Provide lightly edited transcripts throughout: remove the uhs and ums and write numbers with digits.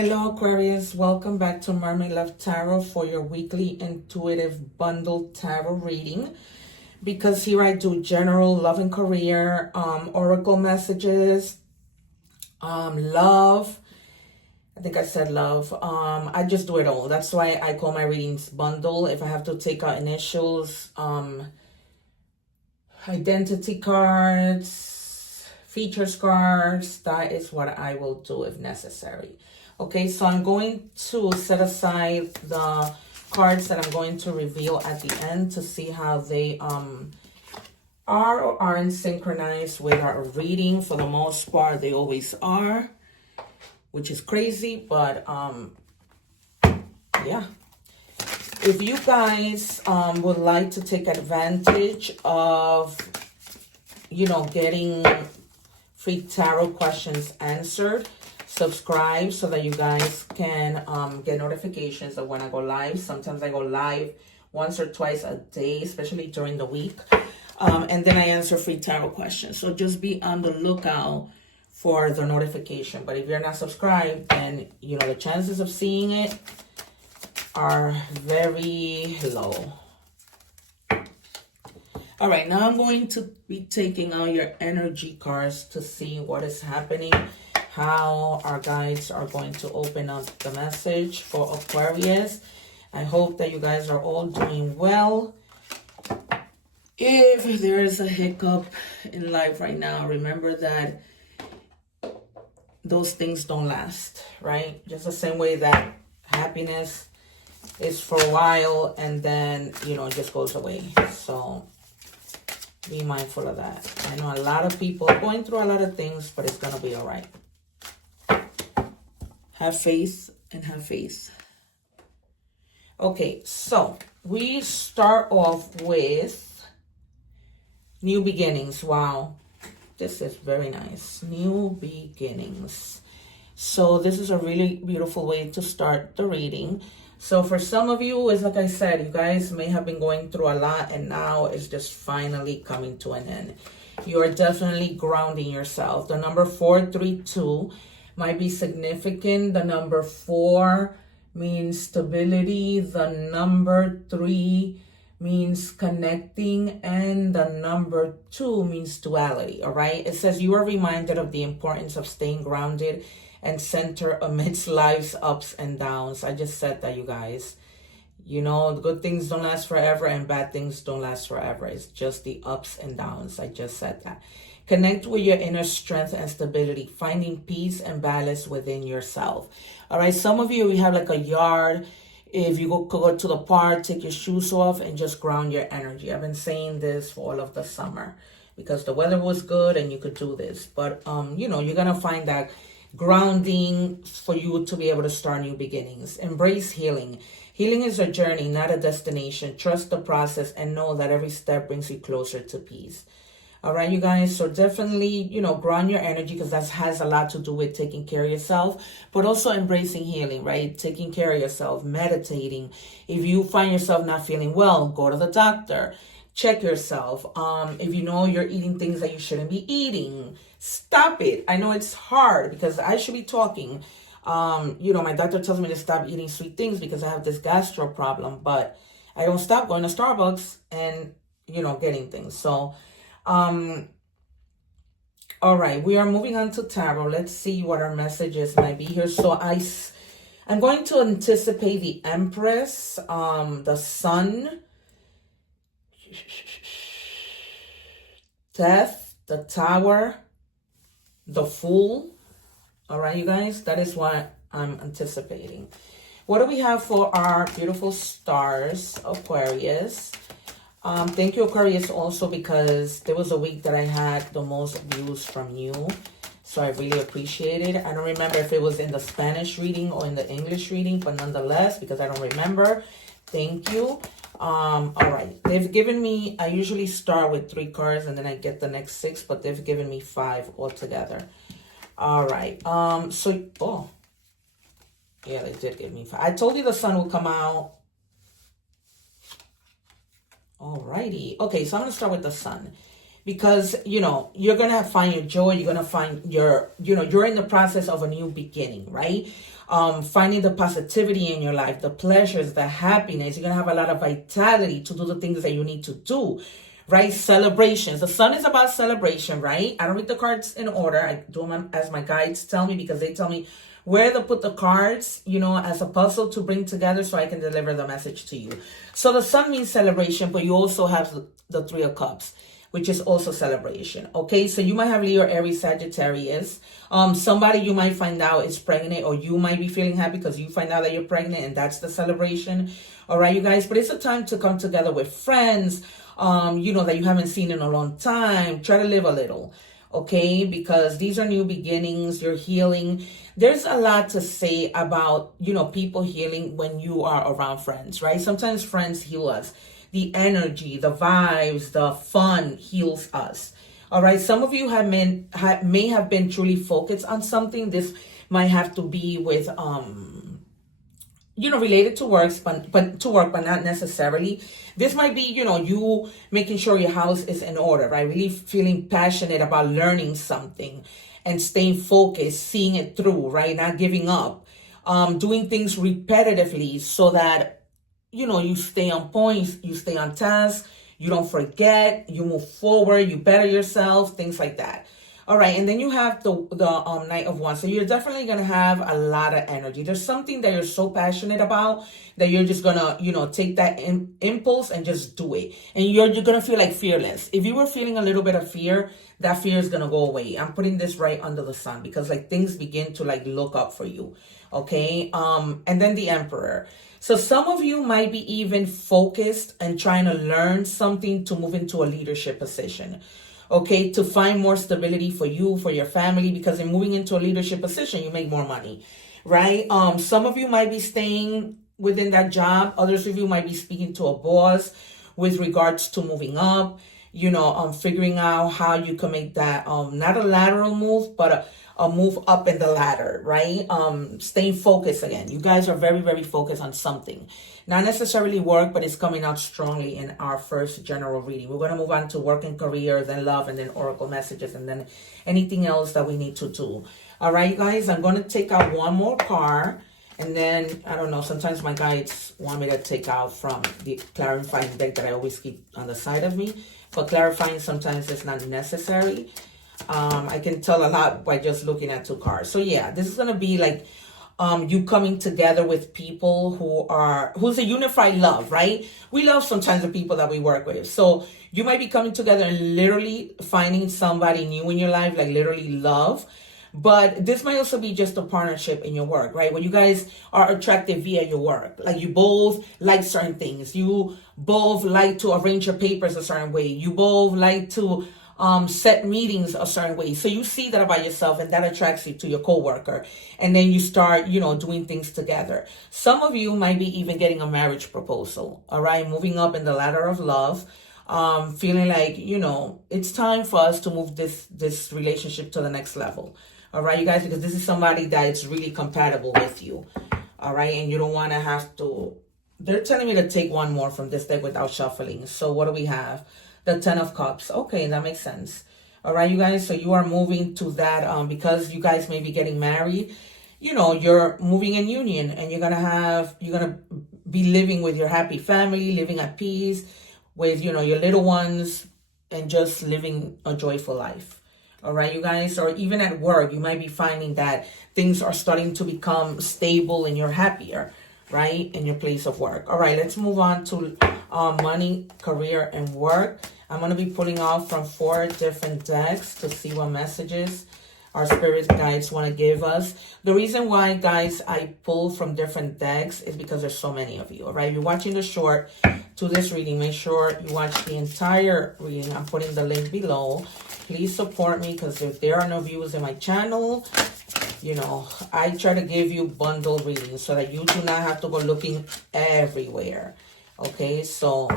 Hello Aquarius, welcome back to Mermaid Love Tarot for your weekly intuitive bundle tarot reading. Because here I do general love and career, oracle messages, love. I think I said love. I just do it all. That's why I call my readings bundle. If I have to take out initials, identity cards, features cards, that is what I will do if necessary. Okay, so I'm going to set aside the cards that I'm going to reveal at the end to see how they are or aren't synchronized with our reading. For the most part, they always are, which is crazy, but yeah. If you guys would like to take advantage of, getting free tarot questions answered, subscribe so that you guys can get notifications of when I go live. Sometimes I go live once or twice a day, especially during the week. And then I answer free tarot questions. So just be on the lookout for the notification. But if you're not subscribed, then, the chances of seeing it are very low. All right, now I'm going to be taking out your energy cards to see what is happening, how our guides are going to open up the message for Aquarius. I hope that you guys are all doing well. If there is a hiccup in life right now, remember that those things don't last, right? Just the same way that happiness is for a while and then, it just goes away. So be mindful of that. I know a lot of people are going through a lot of things, but it's going to be all right. Have faith and have faith. Okay, so we start off with new beginnings. Wow, this is very nice. New beginnings. So this is a really beautiful way to start the reading. So for some of you, it's like I said, you guys may have been going through a lot and now it's just finally coming to an end. You are definitely grounding yourself. The number 432 might be significant. The number 4 means stability. The number 3 means connecting. And the number 2 means duality, all right? It says you are reminded of the importance of staying grounded and center amidst life's ups and downs. I just said that, you guys. Good things don't last forever and bad things don't last forever. It's just the ups and downs. I just said that. Connect with your inner strength and stability, finding peace and balance within yourself. All right, some of you have like a yard. If you go to the park, take your shoes off and just ground your energy. I've been saying this for all of the summer because the weather was good and you could do this. But, you're going to find that grounding for you to be able to start new beginnings. Embrace healing. Healing is a journey, not a destination. Trust the process and know that every step brings you closer to peace. All right, you guys. So definitely, ground your energy because that has a lot to do with taking care of yourself, but also embracing healing, right? Taking care of yourself, meditating. If you find yourself not feeling well, go to the doctor. Check yourself. If you know you're eating things that you shouldn't be eating, stop it. I know it's hard because I should be talking. My doctor tells me to stop eating sweet things because I have this gastro problem, but I don't stop going to Starbucks and, getting things. So, all right, we are moving on to tarot. Let's see what our messages might be here. So I'm going to anticipate the Empress, the Sun, Death, the Tower, the Fool. All right, you guys, that is what I'm anticipating. What do we have for our beautiful stars, Aquarius? Thank you, Aquarius, also because there was a week that I had the most views from you. So I really appreciate it. I don't remember if it was in the Spanish reading or in the English reading, but nonetheless, because I don't remember, thank you. All right, they've given me, I usually start with 3 cards and then I get the next 6, but they've given me 5 altogether. All right, yeah, they did give me 5. I told you the sun will come out. All righty. Okay, so I'm going to start with the sun. because, you know, you're going to find your joy. You're going to find your, you know, you're in the process of a new beginning, right? Finding the positivity in your life, the pleasures, the happiness. You're going to have a lot of vitality to do the things that you need to do, right? Celebrations. The sun is about celebration, right? I don't read the cards in order. I do them as my guides tell me, because they tell me where to put the cards, you know, as a puzzle to bring together so I can deliver the message to you. So the sun means celebration, but you also have the Three of Cups, which is also celebration. Okay, so you might have Leo, Aries, Sagittarius. Somebody you might find out is pregnant, or you might be feeling happy because you find out that you're pregnant, and that's the celebration. All right, you guys, but it's a time to come together with friends, you know, that you haven't seen in a long time. Try to live a little, okay, because these are new beginnings. You're healing. There's a lot to say about, you know, people healing when you are around friends, right? Sometimes friends heal us. The energy, the vibes, the fun heals us. All right. Some of you may have been truly focused on something. This might have to be with, you know, related to work, but not necessarily. This might be, you know, you making sure your house is in order, right? Really feeling passionate about learning something and staying focused, seeing it through, right? Not giving up, doing things repetitively so that, you know, you stay on point, you stay on task, you don't forget, you move forward, you better yourself, things like that. All right, and then you have the Knight of Wands. So you're definitely going to have a lot of energy. There's something that you're so passionate about that you're just going to, you know, take that impulse and just do it. And you're going to feel like fearless. If you were feeling a little bit of fear, that fear is going to go away. I'm putting this right under the sun because like things begin to like look up for you. Okay, and then the Emperor. So some of you might be even focused and trying to learn something to move into a leadership position, okay, to find more stability for you, for your family, because in moving into a leadership position, you make more money, right? Some of you might be staying within that job. Others of you might be speaking to a boss with regards to moving up, you know, figuring out how you can make that, not a lateral move, but a move up in the ladder, right? Staying focused again. You guys are very, very focused on something. Not necessarily work, but it's coming out strongly in our first general reading. We're going to move on to work and career, then love, and then oracle messages, and then anything else that we need to do. All right, guys, I'm going to take out one more card. And then, I don't know, sometimes my guides want me to take out from the clarifying deck that I always keep on the side of me. But clarifying sometimes is not necessary. I can tell a lot by just looking at two cards. So yeah, this is going to be like you coming together with people who's a unified love, right? We love sometimes the people that we work with. So you might be coming together and literally finding somebody new in your life, like literally love. But this might also be just a partnership in your work, right? When you guys are attractive via your work, like you both like certain things. You both like to arrange your papers a certain way. You both like to set meetings a certain way. So you see that about yourself and that attracts you to your coworker. And then you start, you know, doing things together. Some of you might be even getting a marriage proposal, all right? Moving up in the ladder of love, feeling like, you know, it's time for us to move this relationship to the next level. All right, you guys, because this is somebody that is really compatible with you. All right, and you don't want to have to. They're telling me to take one more from this deck without shuffling. So what do we have? The Ten of Cups. Okay, that makes sense. All right, you guys, so you are moving to that because you guys may be getting married. You know, you're moving in union and you're going to be living with your happy family, living at peace with, you know, your little ones and just living a joyful life. All right, you guys, or even at work, you might be finding that things are starting to become stable and you're happier, right, in your place of work. All right, let's move on to money, career, and work. I'm going to be pulling out from 4 different decks to see what messages our spirit guides want to give us. The reason why, guys, I pull from different decks is because there's so many of you, all right? If you're watching the short to this reading, make sure you watch the entire reading. I'm putting the link below. Please support me because if there are no views in my channel, you know, I try to give you bundle readings so that you do not have to go looking everywhere. Okay, so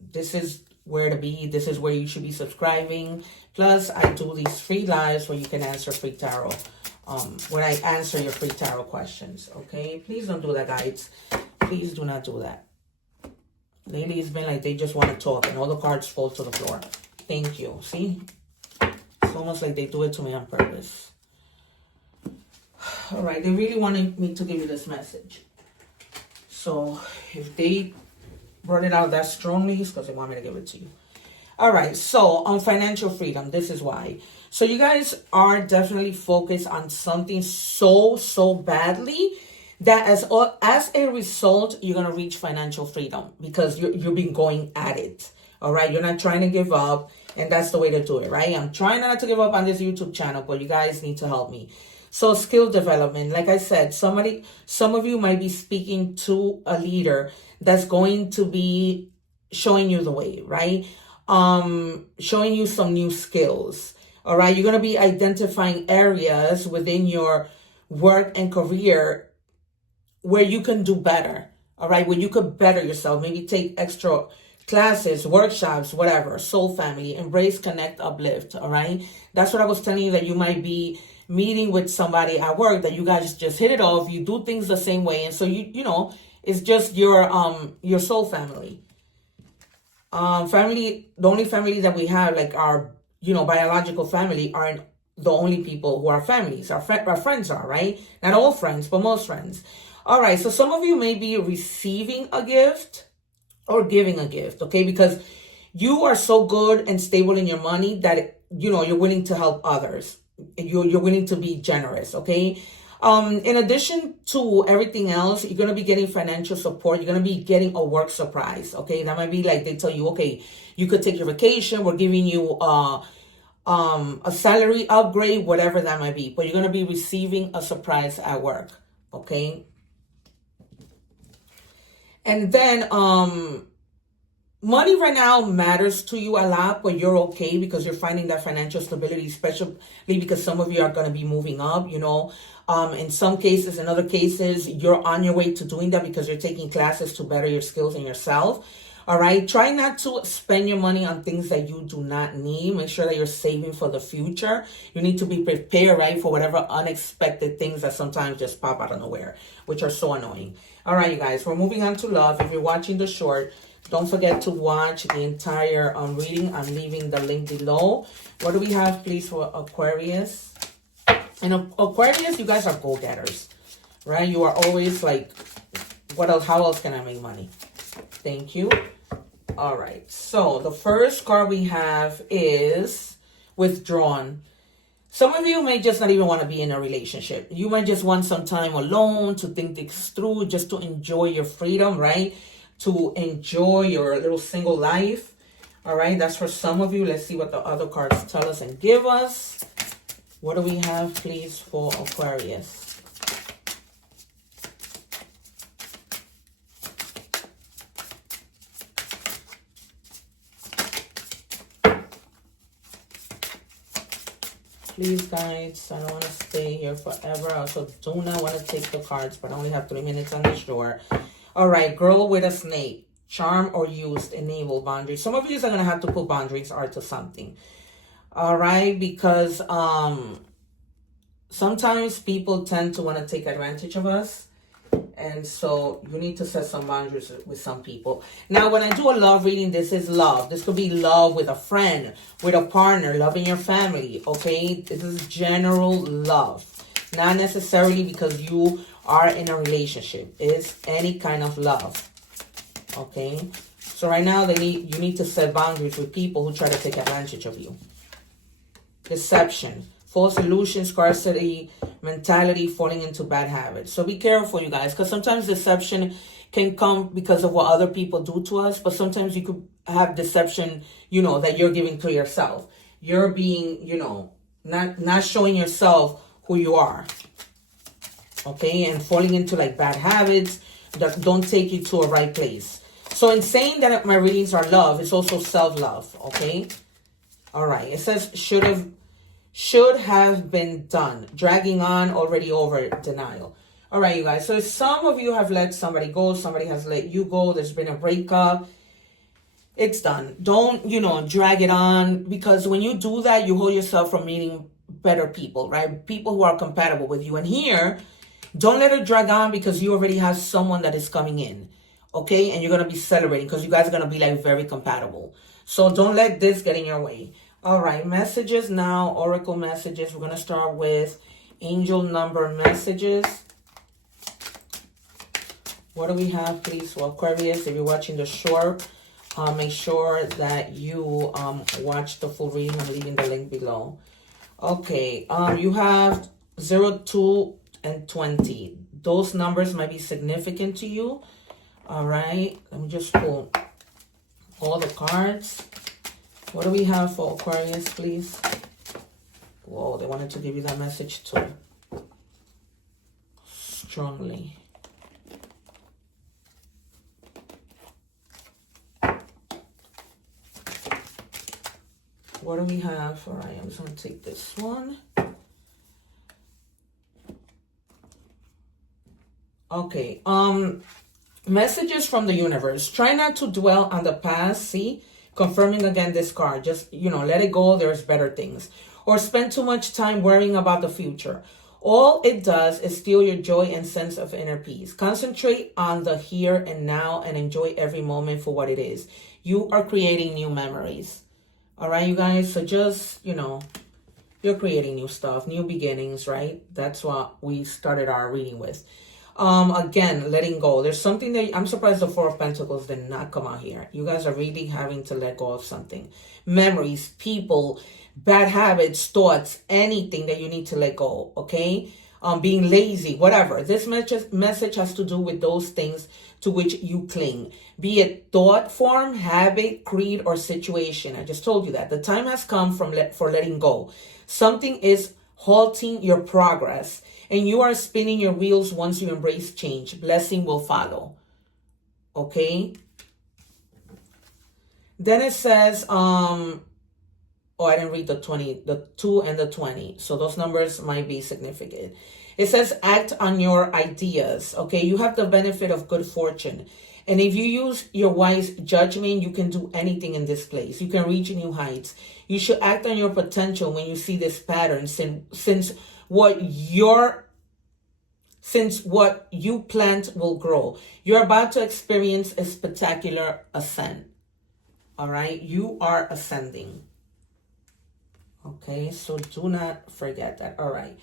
this is where to be. This is where you should be subscribing. Plus, I do these free lives where you can answer free tarot. When I answer your free tarot questions. Okay, please don't do that, guys. Please do not do that. Lately, it's been like they just want to talk and all the cards fall to the floor. Thank you. See? It's almost like they do it to me on purpose. All right, they really wanted me to give you this message. So if they brought it out that strongly, it's because they want me to give it to you. All right, so on financial freedom, this is why. So you guys are definitely focused on something so badly that as a result, you're going to reach financial freedom because you've been going at it. All right, you're not trying to give up, and that's the way to do it, right? I'm trying not to give up on this YouTube channel, but you guys need to help me. So skill development, like I said, some of you might be speaking to a leader that's going to be showing you the way, right? Showing you some new skills. All right, you're going to be identifying areas within your work and career where you can do better. All right, where you could better yourself, maybe take extra classes, workshops, whatever. Soul family, embrace, connect, uplift. All right, that's what I was telling you, that you might be meeting with somebody at work that you guys just hit it off. You do things the same way, and so you know it's just your soul family. Family, the only family that we have, like our biological family, aren't the only people who are families. Our friends are, right? Not all friends, but most friends. All right, so some of you may be receiving a gift or giving a gift, okay? Because you are so good and stable in your money that you're willing to help others. You're willing to be generous, okay? In addition to everything else, you're going to be getting financial support. You're going to be getting a work surprise, okay? That might be like they tell you, okay, you could take your vacation. We're giving you a salary upgrade, whatever that might be. But you're going to be receiving a surprise at work, okay? And then money right now matters to you a lot, but you're okay because you're finding that financial stability, especially because some of you are going to be moving up, in some cases. In other cases, you're on your way to doing that because you're taking classes to better your skills and yourself. All right. Try not to spend your money on things that you do not need. Make sure that you're saving for the future. You need to be prepared, right, for whatever unexpected things that sometimes just pop out of nowhere, which are so annoying. All right, you guys, we're moving on to love. If you're watching the short, don't forget to watch the entire reading. I'm leaving the link below. What do we have, please, for Aquarius? And Aquarius, you guys are go-getters, right? You are always like, what else? How else can I make money? Thank you. All right. So the first card we have is withdrawn. Some of you may just not even want to be in a relationship. You might just want some time alone to think things through, just to enjoy your freedom, right? To enjoy your little single life. All right. That's for some of you. Let's see what the other cards tell us and give us. What do we have, please, for Aquarius? Please, guys, I don't want to stay here forever. I also do not want to take the cards, but I only have 3 minutes on the shore. All right, girl with a snake. Charm or used, enable boundaries. Some of you are going to have to put boundaries to something. All right, because sometimes people tend to want to take advantage of us. And so you need to set some boundaries with some people. Now, when I do a love reading, this is love. This could be love with a friend, with a partner, loving your family, okay? This is general love. Not necessarily because you are in a relationship. It's any kind of love, okay? So right now, you need to set boundaries with people who try to take advantage of you. Deception. False illusion, scarcity, mentality, falling into bad habits. So be careful, you guys, because sometimes deception can come because of what other people do to us. But sometimes you could have deception, that you're giving to yourself. You're being, not showing yourself who you are. Okay, and falling into like bad habits that don't take you to a right place. So in saying that my readings are love, it's also self-love. Okay. All right. It says should have been done. Dragging on, already over, denial. All right, you guys. So some of you have let somebody go. Somebody has let you go. There's been a breakup. It's done. Don't, drag it on. Because when you do that, you hold yourself from meeting better people, right? People who are compatible with you. And here, don't let it drag on because you already have someone that is coming in. Okay? And you're going to be celebrating because you guys are going to be like very compatible. So don't let this get in your way. All right, messages now, oracle messages. We're going to start with angel number messages. What do we have, please, for Aquarius? If you're watching the short, make sure that you watch the full reading. I'm leaving the link below. Okay, you have 0, 2, and 20. Those numbers might be significant to you. All right, let me just pull all the cards. What do we have for Aquarius, please? Whoa, they wanted to give you that message too. Strongly. What do we have? All right, I'm just going to take this one. Okay, messages from the universe. Try not to dwell on the past. See, confirming again this card. Just, let it go. There's better things. Or spend too much time worrying about the future. All it does is steal your joy and sense of inner peace. Concentrate on the here and now and enjoy every moment for what it is. You are creating new memories. All right, you guys. So just, you're creating new stuff, new beginnings, right? That's what we started our reading with. Again, letting go. There's something that I'm surprised the Four of Pentacles did not come out here. You guys are really having to let go of something. Memories, people, bad habits, thoughts, anything that you need to let go, okay? Being lazy, whatever. This message has to do with those things to which you cling. Be it thought form, habit, creed, or situation. I just told you that. The time has come for letting go. Something is halting your progress, and you are spinning your wheels once you embrace change. Blessing will follow. Okay? Then it says, I didn't read the 20, the 2 and the 20. So those numbers might be significant. It says act on your ideas. Okay? You have the benefit of good fortune. And if you use your wise judgment, you can do anything in this place. You can reach new heights. You should act on your potential when you see this pattern, since what you plant will grow. You're about to experience a spectacular ascent. All right? You are ascending. Okay? So do not forget that. All right.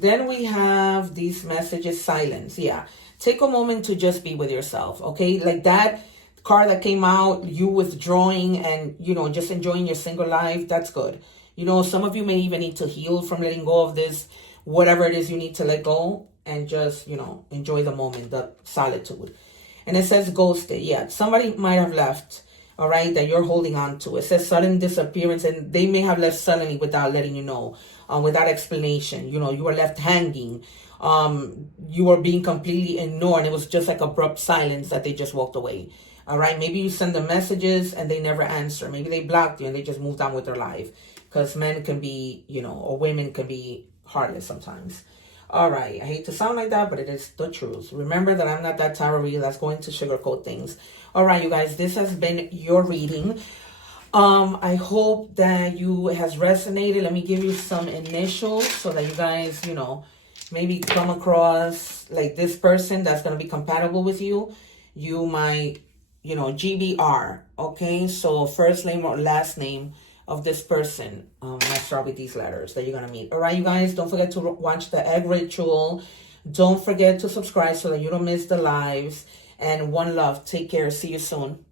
Then we have these messages, silence. Yeah. Take a moment to just be with yourself, okay? Like that card that came out, you withdrawing and, just enjoying your single life, that's good. Some of you may even need to heal from letting go of this, whatever it is you need to let go, and just, enjoy the moment, the solitude. And it says ghosted. Yeah, somebody might have left, all right, that you're holding on to. It says sudden disappearance, and they may have left suddenly without letting you know, without explanation. You were left hanging. You were being completely ignored. It was just like abrupt silence that they just walked away. All right. Maybe you send them messages and they never answer. Maybe they blocked you and they just moved on with their life, because men can be, or women can be heartless sometimes. All right. I hate to sound like that, but it is the truth. Remember that I'm not that tarot reader that's going to sugarcoat things. All right, you guys, this has been your reading. I hope that it has resonated. Let me give you some initials so that you guys, maybe come across like this person that's going to be compatible with you. You might, GBR. Okay, so first name or last name of this person might start with these letters that you're going to meet. All right, you guys, don't forget to watch the egg ritual. Don't forget to subscribe so that you don't miss the lives. And one love. Take care. See you soon.